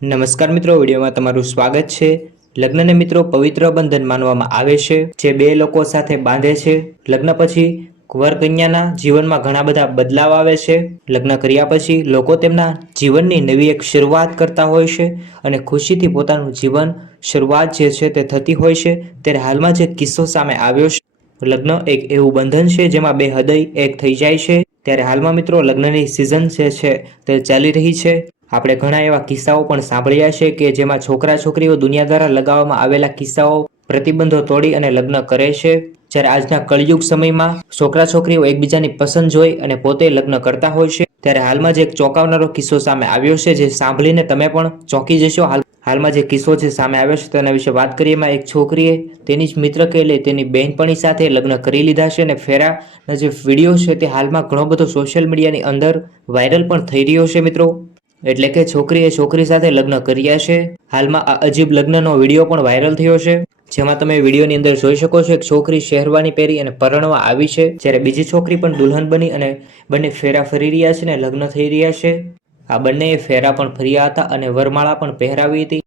નમસ્કાર મિત્રો, વિડીયોમાં તમારું સ્વાગત છે। લગ્નને મિત્રો પવિત્ર બંધન માનવામાં આવે છે, જે બે લોકો સાથે બાંધે છે। લગ્ન પછી વર કન્યાના જીવનમાં ઘણા બધા બદલાવ આવે છે। લગ્ન કર્યા પછી લોકો તેમના જીવનની નવી એક શરૂઆત કરતા હોય છે અને ખુશીથી પોતાનું જીવન શરૂઆત જે છે તે થતી હોય છે। ત્યારે હાલમાં જે કિસ્સો સામે આવ્યો છે, લગ્ન એક એવું બંધન છે જેમાં બે હૃદય એક થઈ જાય છે। ત્યારે હાલમાં મિત્રો લગ્નની સિઝન જે છે તે ચાલી રહી છે। આપણે ઘણા એવા કિસ્સાઓ પણ સાંભળ્યા છે કે જેમાં છોકરા છોકરીઓ દુનિયા દ્વારા લગાવવામાં આવેલા કિસ્સાઓ પ્રતિબંધો તોડી અને લગ્ન કરે છે। જ્યારે આજના કળયુગ સમયમાં છોકરા છોકરીઓ એકબીજાની પસંદ જોઈ અને પોતે લગ્ન કરતા હોય છે। ત્યારે હાલમાં જે એક ચોંકાવનારો કિસ્સો સામે આવ્યો છે, જે સાંભળીને તમે પણ ચોંકી જશો। હાલમાં જે કિસ્સો છે સામે આવ્યો છે તેના વિશે વાત કરીએ। એમાં એક છોકરીએ તેની જ મિત્ર કહેલે તેની બહેનપણી સાથે લગ્ન કરી લીધા છે અને ફેરાના જે વિડીયો છે તે હાલમાં ઘણો બધો સોશિયલ મીડિયાની અંદર વાયરલ પણ થઈ રહ્યો છે મિત્રો। એટલે કે છોકરીએ છોકરી સાથે લગ્ન કર્યા છે। હાલમાં આ અજીબ લગ્નનો વિડીયો પણ વાયરલ થયો છે, જેમાં તમે વિડીયોની અંદર જોઈ શકો છો એક છોકરી શેરવાની પહેરી અને પરણવા આવી છે, જ્યારે બીજી છોકરી પણ દુલ્હન બની અને બંને ફેરા ફરી રહ્યા છે અને લગ્ન થઈ રહ્યા છે। આ બંનેએ ફેરા પણ ફર્યા હતા અને વરમાળા પણ પહેરાવી હતી।